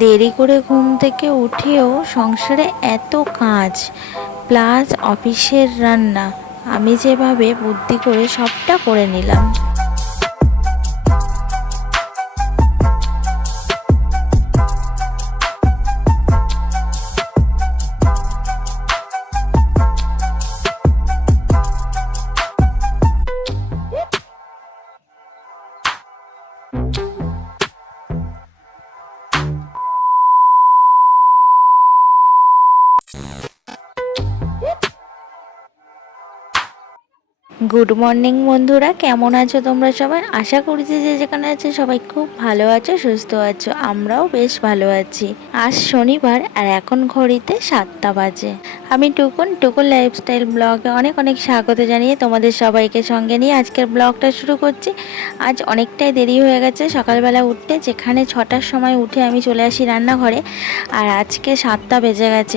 দেরি করে ঘুম থেকে উঠেও সংসারে এত কাজ প্লাস অফিসের রান্না, আমি যেভাবে বুদ্ধি করে সবটা করে নিলাম। গুড মর্নিং বন্ধুরা, কেমন আছো তোমরা সবাই? আশা করছি যে যেখানে আছে সবাই খুব ভালো আছো, সুস্থ আছো। আমরাও বেশ ভালো আছি। আজ শনিবার আর এখন ঘড়িতে 7টা বাজে। আমি টুকুন লাইফস্টাইল ব্লগে অনেক অনেক স্বাগত জানিয়ে তোমাদের সবাইকে সঙ্গে নিয়ে আজকের ব্লগটা শুরু করছি। আজ অনেকটাই দেরি হয়ে গেছে সকালবেলা উঠতে, যেখানে 6টার সময় উঠে আমি চলে আসি রান্নাঘরে, আর আজকে 7টা বেজে গেছে।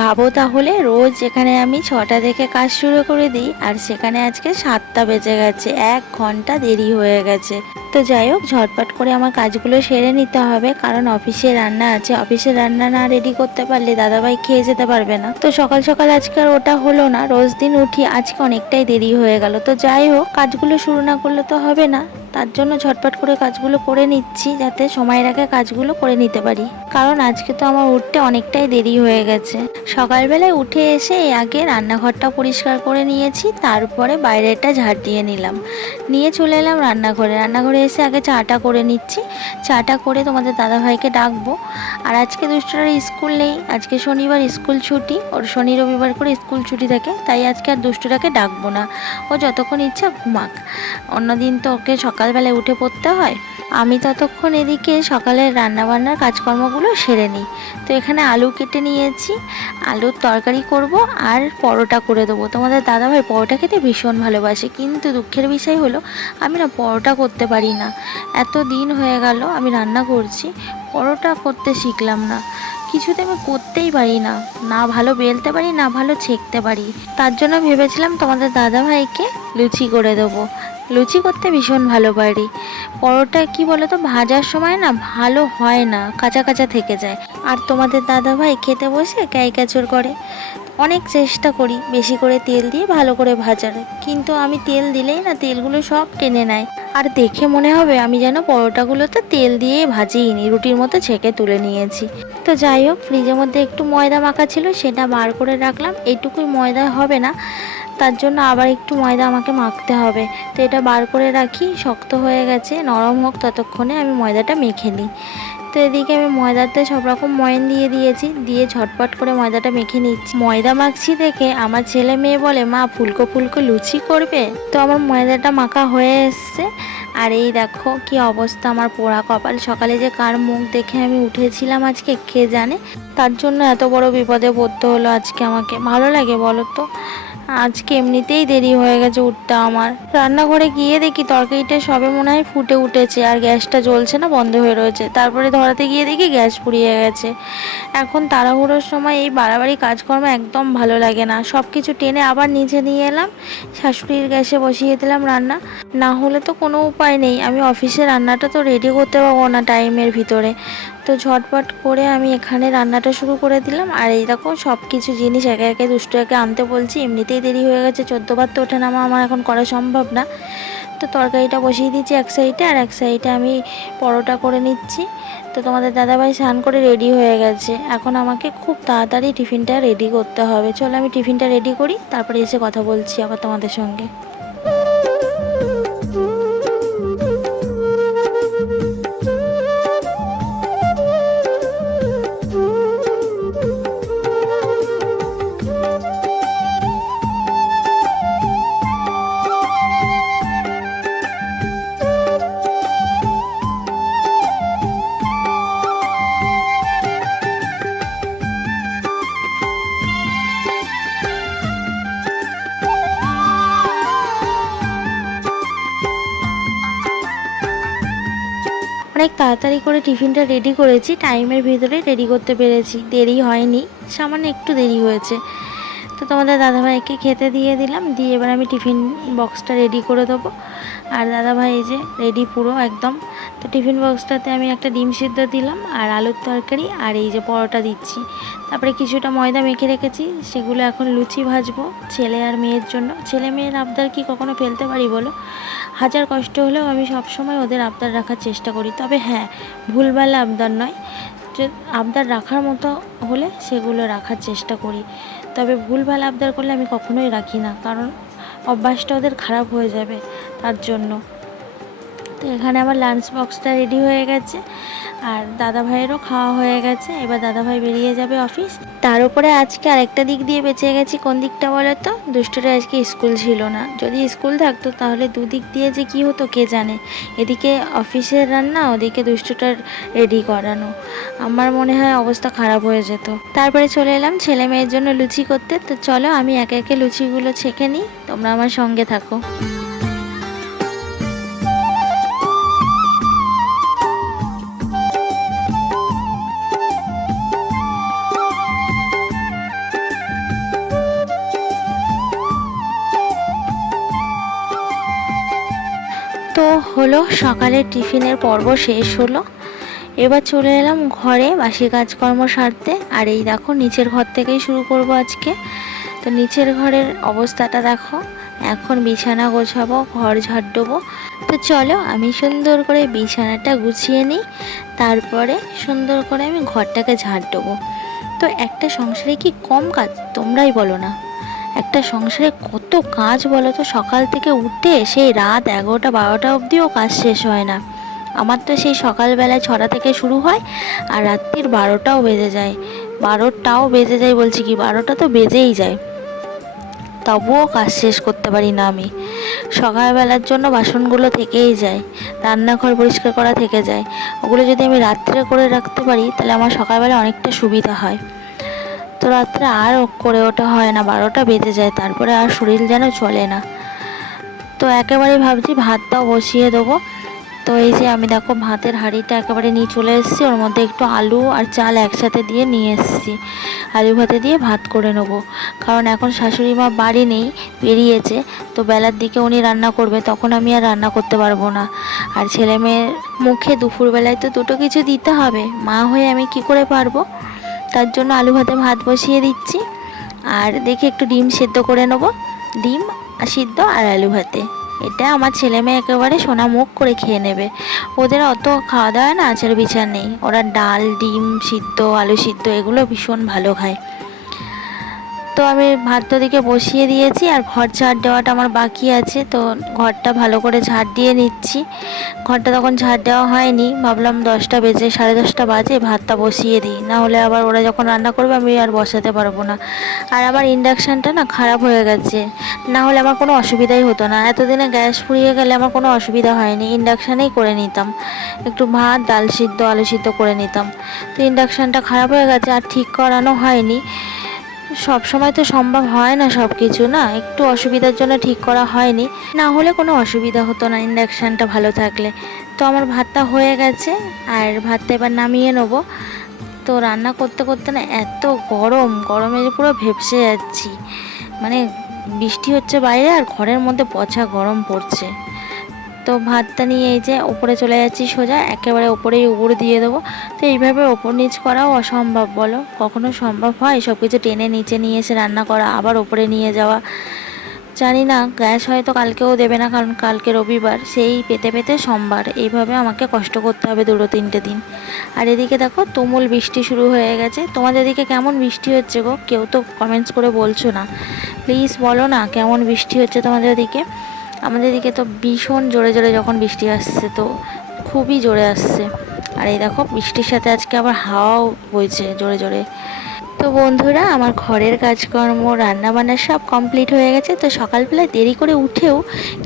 ভাবো তাহলে, রোজ যেখানে আমি 6টা থেকে কাজ শুরু করে দিই, আর সেখানে আজকে 7টা বেজে গেছে। 1 ঘন্টা দেরি হয়ে গেছে। তো যাই হোক, ঝটপট করে আমার কাজগুলো সেরে নিতে হবে, কারণ অফিসে রান্না আছে। অফিসে রান্না না রেডি করতে পারলে দাদাভাই খেয়ে যেতে পারবে না। তো সকাল সকাল আজকে আর ওটা হলো না। রোজ দিন উঠি, আজকে অনেকটাই দেরি হয়ে গেল। তো যাই হোক, কাজগুলো শুরু না করলে তো হবে না, তার জন্য ঝটপট করে কাজগুলো করে নিচ্ছি, যাতে সময়ের আগে কাজগুলো করে নিতে পারি। কারণ আজকে তো আমার উঠতে অনেকটাই দেরি হয়ে গেছে। সকালবেলায় উঠে এসে আগে রান্নাঘরটা পরিষ্কার করে নিয়েছি, তারপরে বাইরেটা ঝাড় দিয়ে নিলাম, নিয়ে চলে এলাম রান্নাঘরে। রান্নাঘরে এসে আগে চাটা করে নিচ্ছি। চাটা করে তোমাদের দাদাভাইকে ডাকবো। আর আজকে দুষ্টুটার স্কুল নেই, আজকে শনিবার, স্কুল ছুটি। ওর শনি রবিবার করে স্কুল ছুটি থাকে, তাই আজকে আর দুষ্টুটাকে ডাকবো না। ও যতক্ষণ ইচ্ছা ঘুমাক। অন্যদিন তো ওকে সকালবেলায় উঠে পড়তে হয়। আমি ততক্ষণ এদিকে সকালের রান্নাবান্নার কাজকর্মগুলো সেরে নিই। তো এখানে আলু কেটে নিয়েছি, আলুর তরকারি করব আর পরোটা করে দেবো। তোমাদের দাদাভাই পরোটা খেতে ভীষণ ভালোবাসে, কিন্তু দুঃখের বিষয় হলো আমি না পরোটা করতে পারি না। এত দিন হয়ে গেল আমি রান্না করছি, পরোটা করতে শিখলাম না। কিছুতে আমি করতেই পারি না, না ভালো বেলতে পারি না ভালো ছেঁকতে পারি। তার জন্য ভেবেছিলাম তোমাদের দাদাভাইকে লুচি করে দেবো। লুচি করতে ভীষণ ভালো পারি। পরোটা কি বলো তো, ভাজার সময় না ভালো হয় না, কাঁচা কাঁচা থেকে যায়। আর তোমাদের দাদাভাই খেতে বসে ক্যাচর করে। অনেক চেষ্টা করি বেশি করে তেল দিয়ে ভালো করে ভাজার, কিন্তু আমি তেল দিলেই না তেলগুলো সব টেনে নেয়। আর দেখে মনে হবে আমি যেন পরোটাগুলোতে তেল দিয়ে ভাজিনি, রুটির মতো ছেঁকে তুলে নিয়েছি। তো যাই হোক, ফ্রিজের মধ্যে একটু ময়দা মাখা ছিল, সেটা বার করে রাখলাম। এইটুকুই ময়দা হবে না, তার জন্য আবার একটু ময়দা আমাকে মাখতে হবে। তো এটা বার করে রাখি, শক্ত হয়ে গেছে, নরম হোক ততক্ষণে আমি ময়দাটা মেখে নিই। তো এদিকে আমি ময়দাতে সব রকম ময়ান দিয়ে দিয়েছি, দিয়ে ঝটপট করে ময়দাটা মেখে নিচ্ছি। ময়দা মাখছি দেখে আমার ছেলে মেয়ে বলে, মা ফুলকো ফুলকো লুচি করবে? তো আমার ময়দাটা মাখা হয়ে এসছে। আর এই দেখো কি অবস্থা আমার পোড়া কপাল। সকালে যে কার মুখ দেখে আমি উঠেছিলাম আজকে কে জানে, তার জন্য এত বড় বিপদে পড়তে হলো আজকে আমাকে। ভালো লাগে বলো তো? আজকে এমনিতেই দেরি হয়ে গেছে উঠতে আমার। রান্নাঘরে গিয়ে দেখি তরকারিটা সবে মনে হয় ফুটে উঠেছে, আর গ্যাসটা জ্বলছে না, বন্ধ হয়ে রয়েছে। তারপরে ধরাতে গিয়ে দেখি গ্যাস ফুরিয়ে গেছে। এখন তাড়াহুড়োর সময় এই বাড়াবাড়ি কাজকর্ম একদম ভালো লাগে না। সব কিছু টেনে আবার নিচে নিয়ে এলাম, শাশুড়ির গ্যাসে বসিয়ে দিলাম রান্না। না হলে তো কোনো উপায় নেই, আমি অফিসে রান্নাটা তো রেডি করতে পারবো না টাইমের ভিতরে। তো ঝটপট করে আমি এখানে রান্নাটা শুরু করে দিলাম। আর এই দেখো সব কিছু জিনিস একে একে দুষ্টুকে আনতে বলছি, এমনিতেই দেরি হয়ে গেছে। 14বার তো ওঠে নামা আমার এখন করা সম্ভব না। তো তরকারিটা বসিয়ে দিচ্ছি এক সাইডে, আর এক সাইডে আমি পরোটা করে নিচ্ছি। তো তোমাদের দাদাভাই স্নান করে রেডি হয়ে গেছে, এখন আমাকে খুব তাড়াতাড়ি টিফিনটা রেডি করতে হবে। চলো আমি টিফিনটা রেডি করি, তারপরে এসে কথা বলছি আবার তোমাদের সঙ্গে। অনেক তাড়াতাড়ি করে টিফিনটা রেডি করেছি, টাইমের ভিতরে রেডি করতে পেরেছি, দেরি হয়নি, সামান্য একটু দেরি হয়েছে। তো তোমাদের দাদাভাইকে খেতে দিয়ে দিলাম, দিয়ে এবার আমি টিফিন বক্সটা রেডি করে দেবো। আর দাদাভাই এই যে রেডি পুরো একদম। তো টিফিন বক্সটাতে আমি একটা ডিম সিদ্ধ দিলাম আর আলুর তরকারি আর এই যে পরোটা দিচ্ছি। তারপরে কিছুটা ময়দা মেখে রেখেছি, সেগুলো এখন লুচি ভাজবো ছেলে আর মেয়ের জন্য। ছেলে মেয়ের আবদার কি কখনো ফেলতে পারি বলো? হাজার কষ্ট হলেও আমি সবসময় ওদের আবদার রাখার চেষ্টা করি। তবে হ্যাঁ, ভুলভাল আবদার নয়, যে আবদার রাখার মতো হলে সেগুলো রাখার চেষ্টা করি। তবে ভুলভাল আবদার করলে আমি কখনোই রাখি না, কারণ অভ্যাসটা ওদের খারাপ হয়ে যাবে তার জন্য। তো এখানে আমার লাঞ্চ বক্সটা রেডি হয়ে গেছে আর দাদাভাইয়েরও খাওয়া হয়ে গেছে। এবার দাদাভাই বেরিয়ে যাবে অফিস। তার উপরে আজকে আরেকটা দিক দিয়ে বেঁচে গেছি। কোন দিকটা বলো তো? দুষ্টুটা আজকে স্কুল ছিল না। যদি স্কুল থাকতো তাহলে দুদিক দিয়ে যে কী হতো কে জানে। এদিকে অফিসের রান্না, ওদিকে দুষ্টুটার রেডি করানো, আমার মনে হয় অবস্থা খারাপ হয়ে যেত। তারপরে চলে এলাম ছেলে মেয়ের জন্য লুচি করতে। তো চলো আমি একে একে লুচিগুলো ছেঁকে নিই, তোমরা আমার সঙ্গে থাকো। তো হলো, সকালের টিফিনের পর্ব শেষ হলো। এবার চলে এলাম ঘরে বাসি কাজকর্ম সারতে। আর এই দেখো নিচের ঘর থেকেই শুরু করব আজকে। তো নিচের ঘরের অবস্থাটা দেখো, এখন বিছানা গোছাবো, ঘর ঝাড় দেবো। তো চলো আমি সুন্দর করে বিছানাটা গুছিয়ে নিই, তারপরে সুন্দর করে আমি ঘরটাকে ঝাড় দেবো। তো একটা সংসারে কি কম কাজ? তোমরাই বলো না, একটা সংসারে কত কাজ বলো তো। সকাল থেকে উঠে সেই রাত 11টা 12টা অবধিও কাজ শেষ হয় না। আমার তো সেই সকালবেলায় 6টা থেকে শুরু হয় আর রাত্রির 12টাও বেজে যায়। 12টাও বেজে যায় বলছি কি, 12টা তো বেজেই যায়, তবুও কাজ শেষ করতে পারি না আমি। সকালবেলার জন্য বাসনগুলো থেকেই যায়, রান্নাঘর পরিষ্কার করা থেকে যায়। ওগুলো যদি আমি রাত্রে করে রাখতে পারি তাহলে আমার সকালবেলা অনেকটা সুবিধা হয়। তো রাত্রে আর করে ওঠা হয় না, 12টা বেজে যায়, তারপরে আর শরীর যেন চলে না। তো একেবারে ভাবছি ভাতটাও বসিয়ে দেবো। তো এই যে আমি দেখো ভাতের হাঁড়িটা একেবারে নিয়ে চলে এসেছি, ওর মধ্যে একটু আলু আর চাল একসাথে দিয়ে নিয়ে এসেছি। আলু ভাতে দিয়ে ভাত করে নেবো, কারণ এখন শাশুড়ি মা বাড়ি নেই, বেরিয়েছে। তো বেলার দিকে উনি রান্না করবে, তখন আমি আর রান্না করতে পারবো না। আর ছেলে মেয়ের মুখে দুপুরবেলায় তো দুটো কিছু দিতে হবে, মা হয়ে আমি কি করে পারবো। তার জন্য আলু ভাতে ভাত বসিয়ে দিচ্ছি। আর দেখি একটু ডিম সেদ্ধ করে নেবো, ডিম সিদ্ধ আর আলু ভাতে। এটা আমার ছেলে মেয়ে একেবারে সোনা মুখ করে খেয়ে নেবে। ওদের অত খাওয়া দাওয়া না আচার বিচার নেই, ওরা ডাল, ডিম সিদ্ধ, আলু সিদ্ধ এগুলো ভীষণ ভালো খায়। তো আমি ভাতটা দিকে বসিয়ে দিয়েছি আর ঘর ঝাড় দেওয়াটা আমার বাকি আছে। তো ঘরটা ভালো করে ঝাড় দিয়ে নিচ্ছি। ঘরটা তখন ঝাড় দেওয়া হয়নি, ভাবলাম 10টা বেজে 10:30 বাজে ভাতটা বসিয়ে দিই, না হলে আবার ওরা যখন রান্না করবে আমি আর বসাতে পারবো না। আর আমার ইন্ডাকশানটা না খারাপ হয়ে গেছে, না হলে আমার কোনো অসুবিধাই হতো না। এতদিনে গ্যাস ফুরিয়ে গেলে আমার কোনো অসুবিধা হয়নি, ইন্ডাকশানেই করে নিতাম, একটু ভাত, ডাল সিদ্ধ, আলু সিদ্ধ করে নিতাম। তো ইন্ডাকশানটা খারাপ হয়ে গেছে আর ঠিক করানো হয়নি। সব সময় তো সম্ভব হয় না সব কিছু, না একটু অসুবিধার জন্য ঠিক করা হয়নি, না হলে কোনো অসুবিধা হতো না ইন্ডাকশানটা ভালো থাকলে। তো আমার ভাতটা হয়ে গেছে আর ভাতটা এবার নামিয়ে নেবো। তো রান্না করতে করতে না এত গরমে পুরো ভেপসে যাচ্ছি, মানে বৃষ্টি হচ্ছে বাইরে আর ঘরের মধ্যে পচা গরম পড়ছে। তো ভাতটা নিয়ে এই যে ওপরে চলে যাচ্ছি সোজা, একেবারে ওপরেই উবুড় দিয়ে দেবো। তো এইভাবে ওপর নিচ করাও অসম্ভব বলো, কখনো সম্ভব হয় সব কিছু টেনে নিচে নিয়ে এসে রান্না করা, আবার ওপরে নিয়ে যাওয়া? জানি না, গ্যাস হয়তো কালকেও দেবে না, কারণ কালকে রবিবার, সেই পেতে পেতে সোমবার, এইভাবে আমাকে কষ্ট করতে হবে 2-3টে দিন। আর এদিকে দেখো তুমুল বৃষ্টি শুরু হয়ে গেছে। তোমাদের এদিকে কেমন বৃষ্টি হচ্ছে গো? কেউ তো কমেন্টস করে বলছো না, প্লিজ বলো না কেমন বৃষ্টি হচ্ছে তোমাদের ওদিকে। আমাদের দিকে তো ভীষণ জোরে জোরে যখন বৃষ্টি আসছে, তো খুবই জোরে আসছে। আর এই দেখো বৃষ্টির সাথে আজকে আবার হাওয়াও বইছে জোরে জোরে। তো বন্ধুরা, আমার ঘরের কাজকর্ম, রান্নাবান্না সব কমপ্লিট হয়ে গেছে। তো সকালবেলায় দেরি করে উঠেও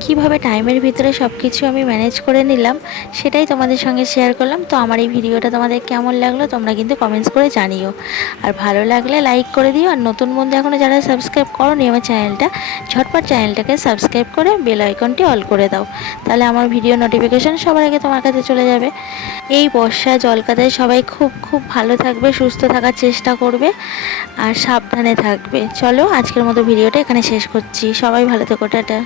কিভাবে টাইমের ভিতরে সব কিছু আমি ম্যানেজ করে নিলাম, সেটাই তোমাদের সঙ্গে শেয়ার করলাম। তো আমার এই ভিডিওটা তোমাদের কেমন লাগলো তোমরা কিন্তু কমেন্টস করে জানিও। আর ভালো লাগলে লাইক করে দিও। আর নতুন বন্ধু এখনও যারা সাবস্ক্রাইব করোনি আমার চ্যানেলটা, ঝটপট চ্যানেলটাকে সাবস্ক্রাইব করে বেল আইকনটি অল করে দাও, তাহলে আমার ভিডিও নোটিফিকেশান সবার আগে তোমার কাছে চলে যাবে। এই বর্ষা জলকাদায় সবাই খুব খুব ভালো থাকবে, সুস্থ থাকার চেষ্টা করবে। আর সাবধানে থাকবে। চলো আজকের মতো ভিডিওটা এখানে শেষ করছি। সবাই ভালো থেকো, টাটা।